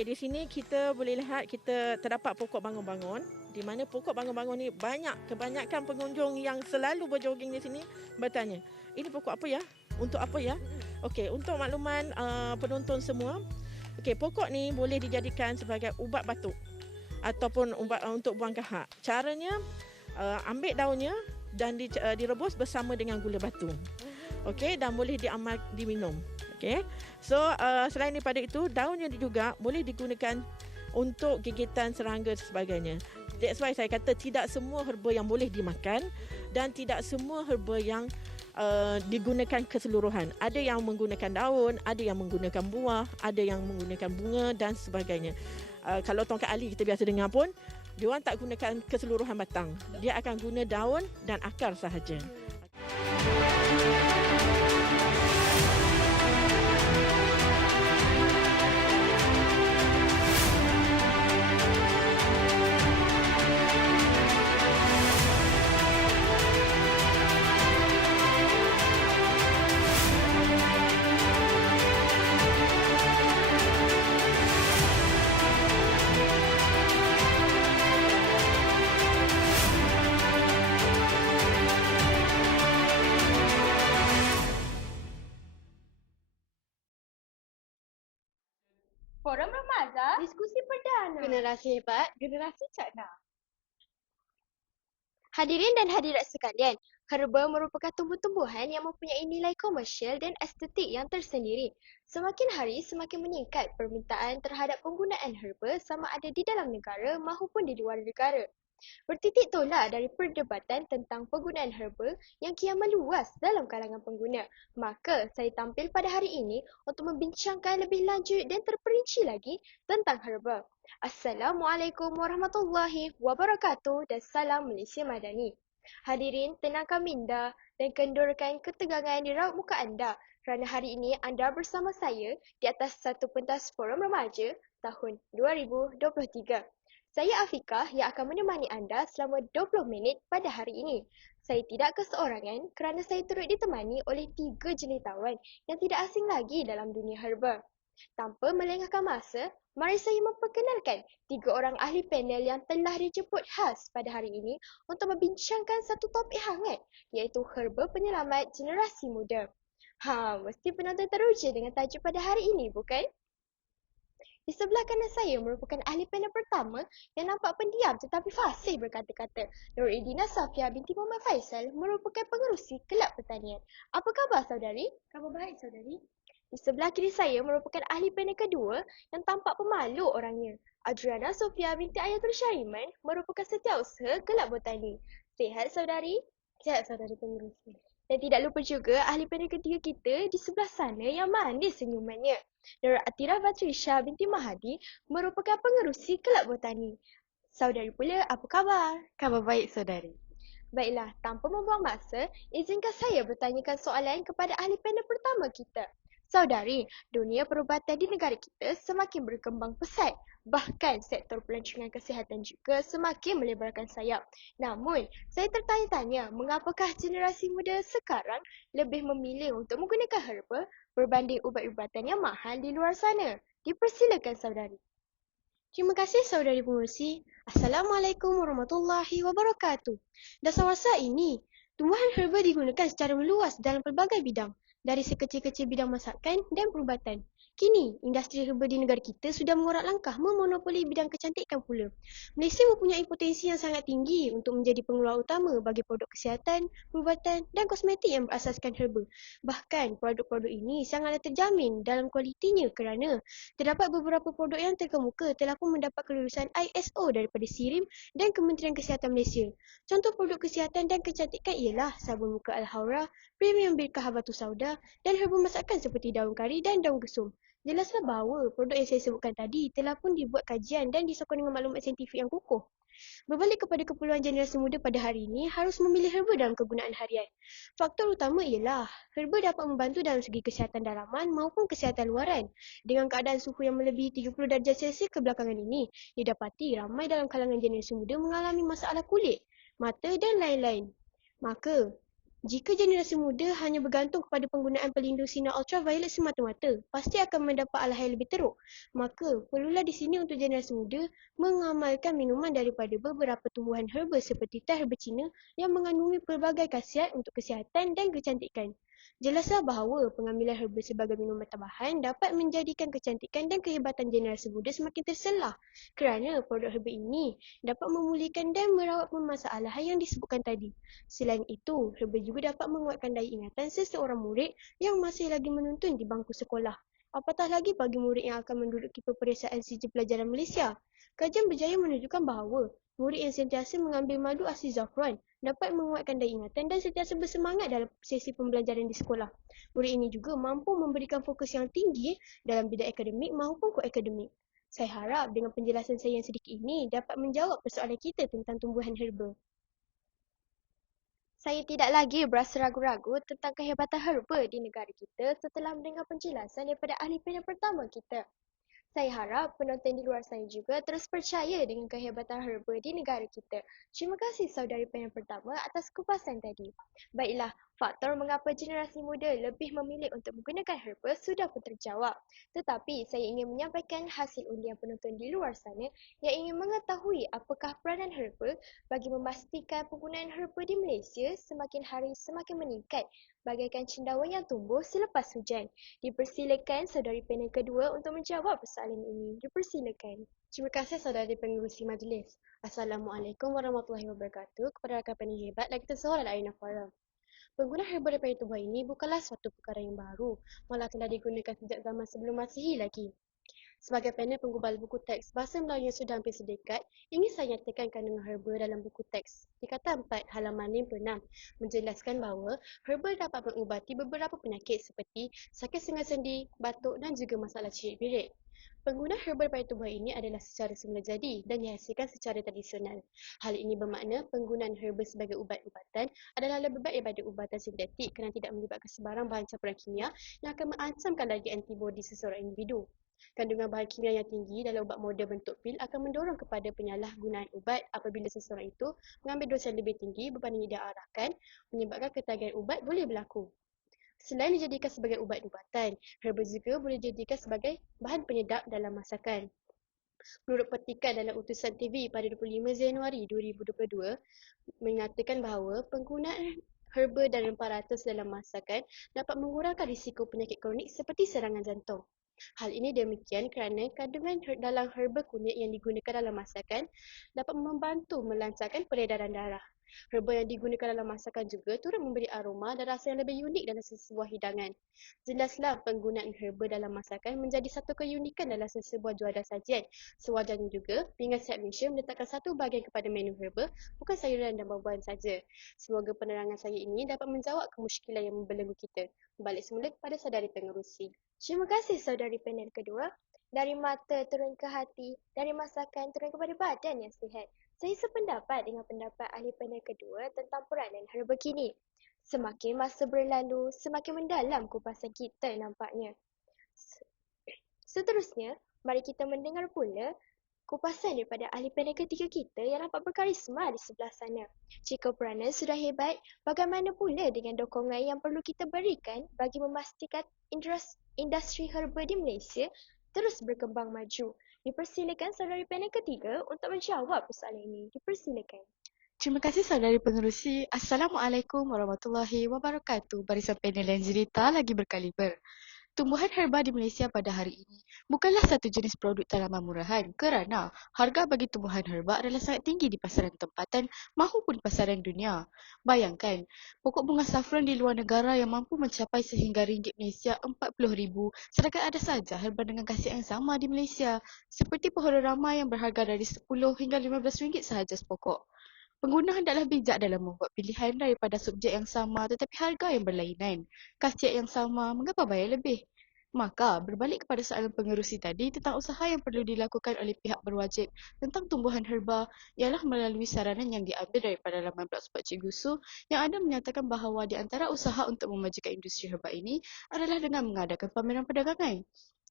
Okey, di sini kita boleh lihat kita terdapat pokok bangun-bangun, di mana pokok bangun-bangun ni kebanyakan pengunjung yang selalu berjoging di sini bertanya, "Ini pokok apa ya? Untuk apa ya?" Okey, untuk makluman penonton semua, okey, pokok ni boleh dijadikan sebagai ubat batuk ataupun ubat untuk buang kahak. Caranya, ambil daunnya dan direbus bersama dengan gula batu. Okey, dan boleh diminum. Okey. So, selain daripada itu, daunnya juga boleh digunakan untuk gigitan serangga dan sebagainya. That's why saya kata tidak semua herba yang boleh dimakan dan tidak semua herba yang digunakan keseluruhan. Ada yang menggunakan daun, ada yang menggunakan buah, ada yang menggunakan bunga dan sebagainya. Kalau tongkat ali kita biasa dengar pun, dia orang tak gunakan keseluruhan batang. Dia akan guna daun dan akar sahaja. Forum Remaja, diskusi perdana. Generasi hebat, generasi cerdas. Hadirin dan hadirat sekalian, herba merupakan tumbuh-tumbuhan yang mempunyai nilai komersial dan estetik yang tersendiri. Semakin hari semakin meningkat permintaan terhadap penggunaan herba sama ada di dalam negara maupun di luar negara. Bertitik tolak dari perdebatan tentang penggunaan herba yang kian meluas dalam kalangan pengguna. Maka saya tampil pada hari ini untuk membincangkan lebih lanjut dan terperinci lagi tentang herba. Assalamualaikum warahmatullahi wabarakatuh dan salam Malaysia Madani. Hadirin, tenangkan minda dan kendurkan ketegangan di raut muka anda kerana hari ini anda bersama saya di atas satu pentas forum remaja tahun 2023. Saya Afikah yang akan menemani anda selama 20 minit pada hari ini. Saya tidak keseorangan kerana saya turut ditemani oleh 3 jenitawan yang tidak asing lagi dalam dunia herba. Tanpa melengahkan masa, mari saya memperkenalkan 3 orang ahli panel yang telah dijemput khas pada hari ini untuk membincangkan satu topik hangat, iaitu herba penyelamat generasi muda. Mesti penonton teruja dengan tajuk pada hari ini, bukan? Di sebelah kanan saya merupakan ahli panel pertama yang nampak pendiam tetapi fasih berkata-kata. Nuridina Safia binti Muhammad Faisal merupakan pengerusi Kelab Pertanian. Apa khabar saudari? Khabar baik saudari. Di sebelah kiri saya merupakan ahli panel kedua yang tampak pemalu orangnya. Adriana Sofia binti Ayatul Syariman merupakan setiausaha Kelab Botani. Sihat saudari? Sihat saudari pengerusi. Dan tidak lupa juga ahli panel ketiga kita di sebelah sana yang manis senyumannya. Nur Atira Batrisha binti Mahadi merupakan pengerusi Kelab Botani. Saudari pula, apa khabar? Khabar baik saudari. Baiklah, tanpa membuang masa, izinkan saya bertanyakan soalan kepada ahli panel pertama kita. Saudari, dunia perubatan di negara kita semakin berkembang pesat. Bahkan sektor pelancongan kesihatan juga semakin melebarkan sayap. Namun, saya tertanya-tanya mengapakah generasi muda sekarang lebih memilih untuk menggunakan herba berbanding ubat-ubatan yang mahal di luar sana. Dipersilakan saudari. Terima kasih saudari pengurusi. Assalamualaikum warahmatullahi wabarakatuh. Dasar masa ini, tumbuhan herba digunakan secara meluas dalam pelbagai bidang, dari sekecil-kecil bidang masakan dan perubatan. Kini, industri herba di negara kita sudah mengorak langkah memonopoli bidang kecantikan pula. Malaysia mempunyai potensi yang sangat tinggi untuk menjadi pengeluar utama bagi produk kesihatan, perubatan dan kosmetik yang berasaskan herba. Bahkan, produk-produk ini sangatlah terjamin dalam kualitinya kerana terdapat beberapa produk yang terkemuka telah pun mendapat kelulusan ISO daripada SIRIM dan Kementerian Kesihatan Malaysia. Contoh produk kesihatan dan kecantikan ialah sabun muka Al-Haura, premium Birkah Batu Sauda dan herba masakan seperti daun kari dan daun gesum. Jelaslah bahawa produk yang saya sebutkan tadi telah pun dibuat kajian dan disokong dengan maklumat saintifik yang kukuh. Berbalik kepada keperluan generasi muda pada hari ini harus memilih herba dalam kegunaan harian. Faktor utama ialah herba dapat membantu dalam segi kesihatan dalaman maupun kesihatan luaran. Dengan keadaan suhu yang melebihi 30 darjah Celsius kebelakangan ini, didapati ramai dalam kalangan generasi muda mengalami masalah kulit, mata dan lain-lain. Maka, Jika generasi muda hanya bergantung kepada penggunaan pelindung sinar ultraviolet semata-mata, pasti akan mendapat alahai yang lebih teruk. Maka, perlulah di sini untuk generasi muda mengamalkan minuman daripada beberapa tumbuhan herba seperti teh herba Cina yang mengandungi pelbagai khasiat untuk kesihatan dan kecantikan. Jelaslah bahawa pengambilan herba sebagai minuman tambahan dapat menjadikan kecantikan dan kehebatan generasi muda semakin terselah kerana produk herba ini dapat memulihkan dan merawat permasalahan yang disebutkan tadi. Selain itu, herba juga dapat menguatkan daya ingatan seseorang murid yang masih lagi menuntun di bangku sekolah. Apatah lagi bagi murid yang akan menduduki peperiksaan sijil pelajaran Malaysia. Kajian berjaya menunjukkan bahawa murid yang sentiasa mengambil madu asli zafran dapat menguatkan daya ingatan dan sentiasa bersemangat dalam sesi pembelajaran di sekolah. Murid ini juga mampu memberikan fokus yang tinggi dalam bidang akademik maupun koakademik. Saya harap dengan penjelasan saya yang sedikit ini dapat menjawab persoalan kita tentang tumbuhan herba. Saya tidak lagi berasa ragu-ragu tentang kehebatan herba di negara kita setelah mendengar penjelasan daripada ahli panel pertama kita. Saya harap penonton di luar sana juga terus percaya dengan kehebatan herba di negara kita. Terima kasih saudari panel pertama atas kupasan tadi. Baiklah, faktor mengapa generasi muda lebih memilih untuk menggunakan herba sudah pun terjawab. Tetapi saya ingin menyampaikan hasil undian penonton di luar sana yang ingin mengetahui apakah peranan herba bagi memastikan penggunaan herba di Malaysia semakin hari semakin meningkat bagaikan cendawan yang tumbuh selepas hujan. Dipersilakan saudari panel kedua untuk menjawab persoalan ini. Dipersilakan. Terima kasih saudari pengerusi majlis. Assalamualaikum warahmatullahi wabarakatuh kepada rakan panel hebat dan kita semua dalam arena forum. Penggunaan herba daripada tubuh ini bukanlah suatu perkara yang baru, malah telah digunakan sejak zaman sebelum Masihi lagi. Sebagai panel penggubal buku teks bahasa Melayu yang sudah hampir sedekat, ingin saya nyatakan kandungan herba dalam buku teks. Di kata 4 halaman 56 menjelaskan bahawa herba dapat mengubati beberapa penyakit seperti sakit sengal sendi, batuk dan juga masalah cirit birit. Penggunaan herba daripada tubuh ini adalah secara semula jadi dan dihasilkan secara tradisional. Hal ini bermakna penggunaan herba sebagai ubat-ubatan adalah lebih baik daripada ubatan sintetik kerana tidak melibatkan sebarang bahan campuran kimia yang akan mengancam kadar antibodi seseorang individu. Kandungan bahan kimia yang tinggi dalam ubat moden bentuk pil akan mendorong kepada penyalahgunaan ubat apabila seseorang itu mengambil dos yang lebih tinggi berbanding yang diarahkan, menyebabkan ketagihan ubat boleh berlaku. Selain dijadikan sebagai ubat-ubatan, herba juga boleh dijadikan sebagai bahan penyedap dalam masakan. Menurut petikan dalam utusan TV pada 25 Januari 2022, mengatakan bahawa penggunaan herba dan rempah ratus dalam masakan dapat mengurangkan risiko penyakit kronik seperti serangan jantung. Hal ini demikian kerana kandungan dalam herba kunyit yang digunakan dalam masakan dapat membantu melancarkan peredaran darah. Herba yang digunakan dalam masakan juga turut memberi aroma dan rasa yang lebih unik dalam sesebuah hidangan. Jelaslah penggunaan herba dalam masakan menjadi satu keunikan dalam sesebuah jualan sajian. Sewajarnya juga, pinggan Siap Malaysia meletakkan satu bahagian kepada menu herba, bukan sayuran dan buah-buahan saja. Semoga penerangan saya ini dapat menjawab kemusykilan yang membelenggu kita. Balik semula kepada saudari pengerusi. Terima kasih saudari panel kedua. Dari mata turun ke hati, dari masakan turun kepada badan yang sihat. Saya sependapat dengan pendapat ahli panel kedua tentang peranan herba kini. Semakin masa berlalu, semakin mendalam kupasan kita nampaknya. Seterusnya, mari kita mendengar pula kupasan daripada ahli panel ketiga kita yang nampak berkarisma di sebelah sana. Jika peranan sudah hebat, bagaimana pula dengan dokongan yang perlu kita berikan bagi memastikan industri herba di Malaysia terus berkembang maju? Dipersilakan saudari panel ketiga untuk menjawab persoalan ini. Dipersilakan. Terima kasih saudari pengerusi. Assalamualaikum warahmatullahi wabarakatuh. Barisan panel yang jelita lagi berkaliber. Tumbuhan herba di Malaysia pada hari ini bukanlah satu jenis produk tanaman murahan kerana harga bagi tumbuhan herba adalah sangat tinggi di pasaran tempatan maupun pasaran dunia. Bayangkan, pokok bunga saffron di luar negara yang mampu mencapai sehingga ringgit Malaysia 40,000 sedangkan ada saja herba dengan khasiat yang sama di Malaysia seperti pohon ramai yang berharga dari 10 hingga 15 ringgit sahaja sepokok. Pengguna hendaklah bijak dalam membuat pilihan daripada subjek yang sama tetapi harga yang berlainan. Khasiat yang sama, mengapa bayar lebih? Maka, berbalik kepada soalan pengerusi tadi tentang usaha yang perlu dilakukan oleh pihak berwajib tentang tumbuhan herba ialah melalui saranan yang diambil daripada laman Blogspot Cikgu Su yang ada menyatakan bahawa di antara usaha untuk memajukan industri herba ini adalah dengan mengadakan pameran perdagangan.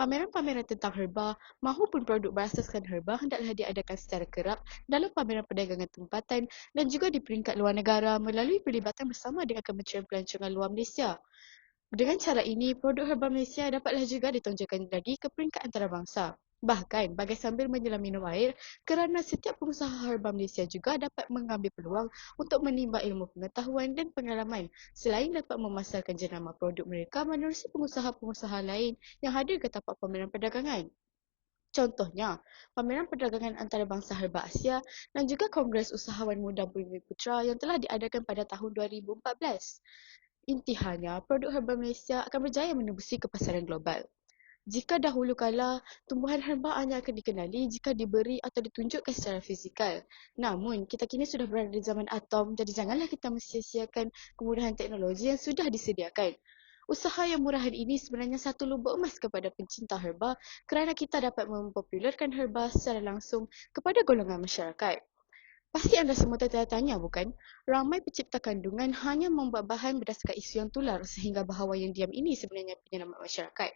Pameran-pameran tentang herba mahupun produk berasaskan herba hendaklah diadakan secara kerap dalam pameran perdagangan tempatan dan juga di peringkat luar negara melalui pelibatan bersama dengan Kementerian Pelancongan Luar Malaysia. Dengan cara ini, produk herba Malaysia dapatlah juga ditonjolkan lagi ke peringkat antarabangsa. Bahkan, bagai sambil menyelam minum air, kerana setiap pengusaha herba Malaysia juga dapat mengambil peluang untuk menimba ilmu pengetahuan dan pengalaman selain dapat memasarkan jenama produk mereka menerusi pengusaha-pengusaha lain yang hadir ke tapak pameran perdagangan. Contohnya, pameran perdagangan antarabangsa herba Asia dan juga Kongres Usahawan Muda Bumi Putra yang telah diadakan pada tahun 2014. Intihannya, produk herba Malaysia akan berjaya menembusi ke pasaran global. Jika dahulu kala, tumbuhan herba hanya akan dikenali jika diberi atau ditunjukkan secara fizikal. Namun, kita kini sudah berada di zaman atom, jadi janganlah kita mensia-siakan kemudahan teknologi yang sudah disediakan. Usaha yang murahan ini sebenarnya satu lubuk emas kepada pencinta herba kerana kita dapat mempopularkan herba secara langsung kepada golongan masyarakat. Pasti anda semua tertanya-tanya, bukan? Ramai pencipta kandungan hanya membuat bahan berdasarkan isu yang tular sehingga bahawa yang diam ini sebenarnya penyelamat masyarakat.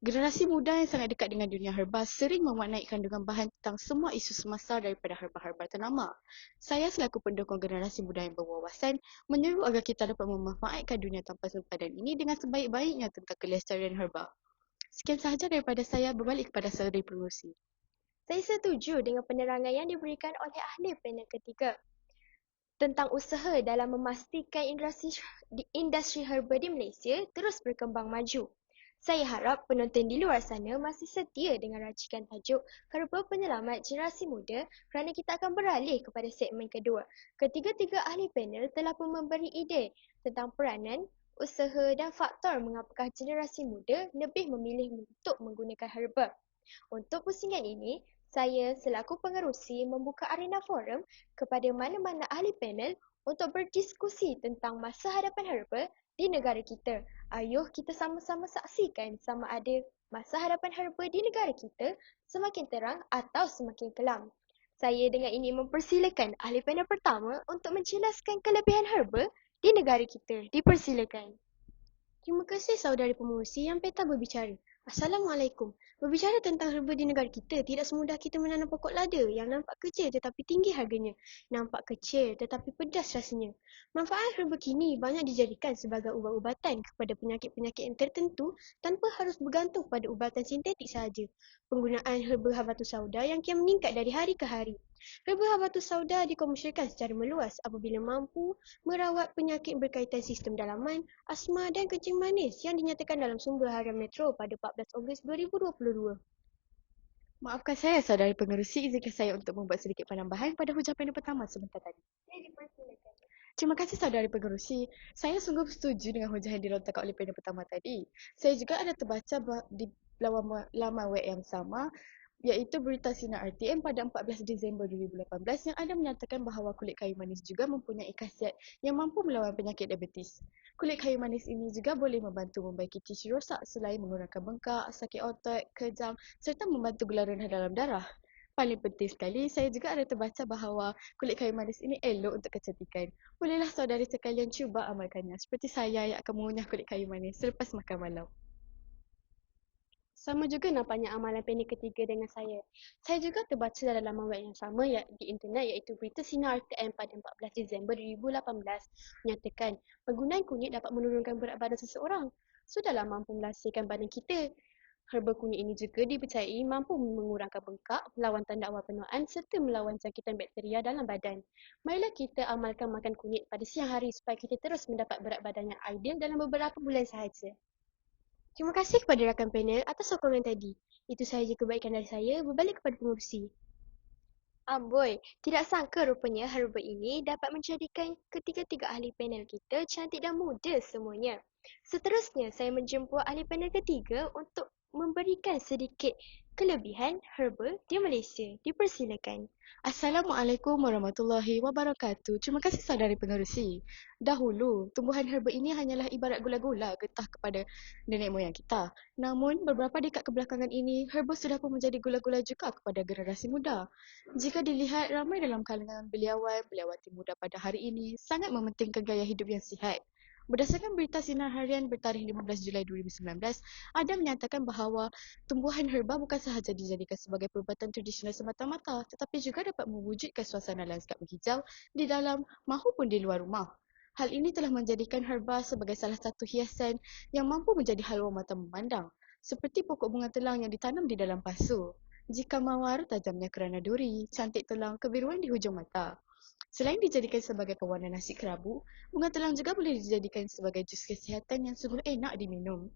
Generasi muda yang sangat dekat dengan dunia herba sering memaknai kandungan bahan tentang semua isu semasa daripada herba-herba ternama. Saya selaku pendukung generasi muda yang berwawasan menyeru agar kita dapat memanfaatkan dunia tanpa sempadan ini dengan sebaik-baiknya tentang kelestarian herba. Sekian sahaja daripada saya, berbalik kepada saudari pengurusi. Saya setuju dengan penerangan yang diberikan oleh ahli panel ketiga tentang usaha dalam memastikan industri herba di Malaysia terus berkembang maju. Saya harap penonton di luar sana masih setia dengan racikan tajuk Herba Penyelamat Generasi Muda kerana kita akan beralih kepada segmen kedua. Ketiga-tiga ahli panel telah pun memberi ide tentang peranan, usaha dan faktor mengapakah generasi muda lebih memilih untuk menggunakan herba. Untuk pusingan ini, saya selaku pengerusi membuka arena forum kepada mana-mana ahli panel untuk berdiskusi tentang masa hadapan herba di negara kita. Ayuh kita sama-sama saksikan sama ada masa hadapan herba di negara kita semakin terang atau semakin kelam. Saya dengan ini mempersilakan ahli panel pertama untuk menjelaskan kelebihan herba di negara kita. Dipersilakan. Terima kasih saudari pengerusi yang peta berbicara. Assalamualaikum. Berbicara tentang herba di negara kita, tidak semudah kita menanam pokok lada yang nampak kecil tetapi tinggi harganya. Nampak kecil tetapi pedas rasanya. Manfaat herba kini banyak dijadikan sebagai ubat-ubatan kepada penyakit-penyakit yang tertentu tanpa harus bergantung pada ubatan sintetik sahaja. Penggunaan herba habatus sauda yang kian meningkat dari hari ke hari. Herba habatus sauda dikomersialkan secara meluas apabila mampu merawat penyakit berkaitan sistem dalaman, asma dan kencing manis yang dinyatakan dalam sumber harian Metro pada 14 Ogos 2022. Maafkan saya, saudari pengerusi, izinkan saya untuk membuat sedikit penambahan pada hujah panel pertama sebentar tadi. Terima kasih saudari pengerusi. Saya sungguh setuju dengan hujah yang dilontarkan oleh panel pertama tadi. Saya juga ada terbaca di laman web yang sama, iaitu berita Sinar RTM pada 14 Disember 2018 yang ada menyatakan bahawa kulit kayu manis juga mempunyai khasiat yang mampu melawan penyakit diabetes. Kulit kayu manis ini juga boleh membantu membaiki tisu rosak selain mengurangkan bengkak, sakit otot, kejang serta membantu gula rendah dalam darah. Paling penting sekali, saya juga ada terbaca bahawa kulit kayu manis ini elok untuk kecantikan. Bolehlah saudari sekalian cuba amalkannya seperti saya yang akan mengunyah kulit kayu manis selepas makan malam. Sama juga nampaknya amalan panel ketiga dengan saya. Saya juga terbaca dalam laman web yang sama di internet iaitu berita Sinar RTM pada 14 Disember 2018 menyatakan penggunaan kunyit dapat menurunkan berat badan seseorang. Sudahlah mampu melasihkan badan kita. Herba kunyit ini juga dipercayai mampu mengurangkan bengkak, melawan tanda awal penuaan serta melawan jangkitan bakteria dalam badan. Marilah kita amalkan makan kunyit pada siang hari supaya kita terus mendapat berat badan yang ideal dalam beberapa bulan sahaja. Terima kasih kepada rakan panel atas sokongan tadi. Itu sahaja kebaikan dari saya, berbalik kepada pengurusi. Amboi, tidak sangka rupanya herba ini dapat menjadikan ketiga-tiga ahli panel kita cantik dan muda semuanya. Seterusnya, saya menjemput ahli panel ketiga untuk memberikan sedikit kelebihan herba di Malaysia. Dipersilakan. Assalamualaikum warahmatullahi wabarakatuh. Terima kasih saudari pengerusi. Dahulu, tumbuhan herba ini hanyalah ibarat gula-gula getah kepada nenek moyang kita. Namun, beberapa dekad kebelakangan ini, herba sudah pun menjadi gula-gula juga kepada generasi muda. Jika dilihat, ramai dalam kalangan beliawan-beliawati muda pada hari ini sangat mementingkan gaya hidup yang sihat. Berdasarkan berita Sinar Harian bertarikh 15 Julai 2019, ada menyatakan bahawa tumbuhan herba bukan sahaja dijadikan sebagai perubatan tradisional semata-mata, tetapi juga dapat mewujudkan suasana lanskap menghijau di dalam mahupun di luar rumah. Hal ini telah menjadikan herba sebagai salah satu hiasan yang mampu menjadi haluan mata memandang, seperti pokok bunga telang yang ditanam di dalam pasu. Jika mawar, tajamnya kerana duri, cantik telang, kebiruan di hujung mata. Selain dijadikan sebagai pewarna nasi kerabu, bunga telang juga boleh dijadikan sebagai jus kesihatan yang sungguh enak diminum.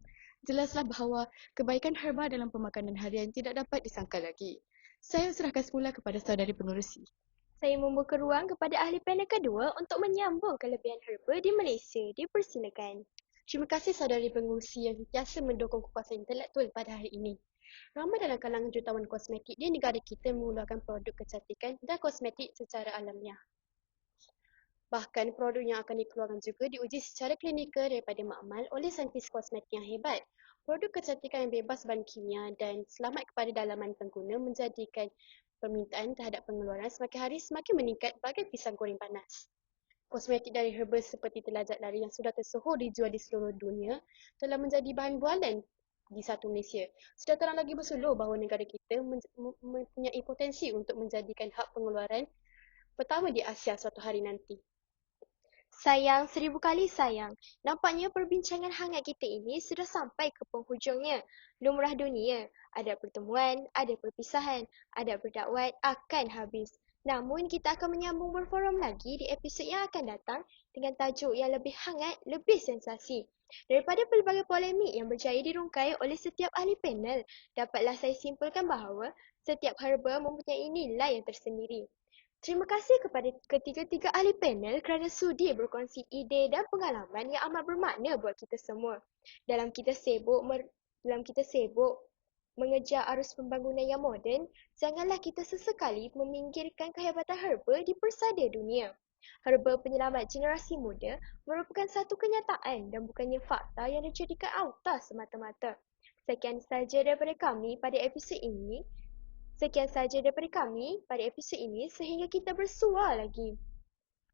Jelaslah bahawa kebaikan herba dalam pemakanan harian tidak dapat disangkal lagi. Saya serahkan semula kepada saudari pengerusi. Saya membuka ruang kepada ahli panel kedua untuk menyambung kelebihan herba di Malaysia. Dipersilakan. Terima kasih saudari pengurusi yang sentiasa mendukung kupasan intelektual pada hari ini. Ramai dalam kalangan jutawan kosmetik di negara kita mengeluarkan produk kecantikan dan kosmetik secara alamiah. Bahkan produk yang akan dikeluarkan juga diuji secara klinikal daripada makmal oleh saintis kosmetik yang hebat. Produk kecantikan yang bebas bahan kimia dan selamat kepada dalaman pengguna menjadikan permintaan terhadap pengeluaran semakin hari semakin meningkat bagai pisang goreng panas. Kosmetik dari herba seperti telajak lari yang sudah tersohor dijual di seluruh dunia telah menjadi bahan bualan di satu Malaysia. Sudah terang lagi bersulur bahawa negara kita mempunyai potensi untuk menjadikan hak pengeluaran pertama di Asia suatu hari nanti. Sayang, 1000 kali sayang. Nampaknya perbincangan hangat kita ini sudah sampai ke penghujungnya. Lumrah dunia, ada pertemuan, ada perpisahan, ada berdakwat, akan habis. Namun, kita akan menyambung berforum lagi di episod yang akan datang dengan tajuk yang lebih hangat, lebih sensasi. Daripada pelbagai polemik yang berjaya dirungkai oleh setiap ahli panel, dapatlah saya simpulkan bahawa setiap herba mempunyai nilai yang tersendiri. Terima kasih kepada ketiga-tiga ahli panel kerana sudi berkongsi ide dan pengalaman yang amat bermakna buat kita semua. Dalam kita sibuk mengejar arus pembangunan yang moden, janganlah kita sesekali meminggirkan kehebatan herba di persada dunia. Herba penyelamat generasi muda merupakan satu kenyataan dan bukannya fakta yang dijadikan auta semata-mata. Sekian sahaja daripada kami pada episod ini. Sehingga kita bersua lagi.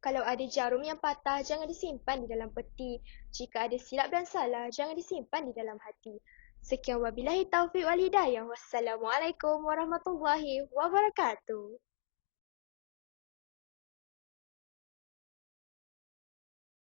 Kalau ada jarum yang patah, jangan disimpan di dalam peti. Jika ada silap dan salah, jangan disimpan di dalam hati. Sekian wabillahi taufiq wal hidayah. Wassalamualaikum warahmatullahi wabarakatuh.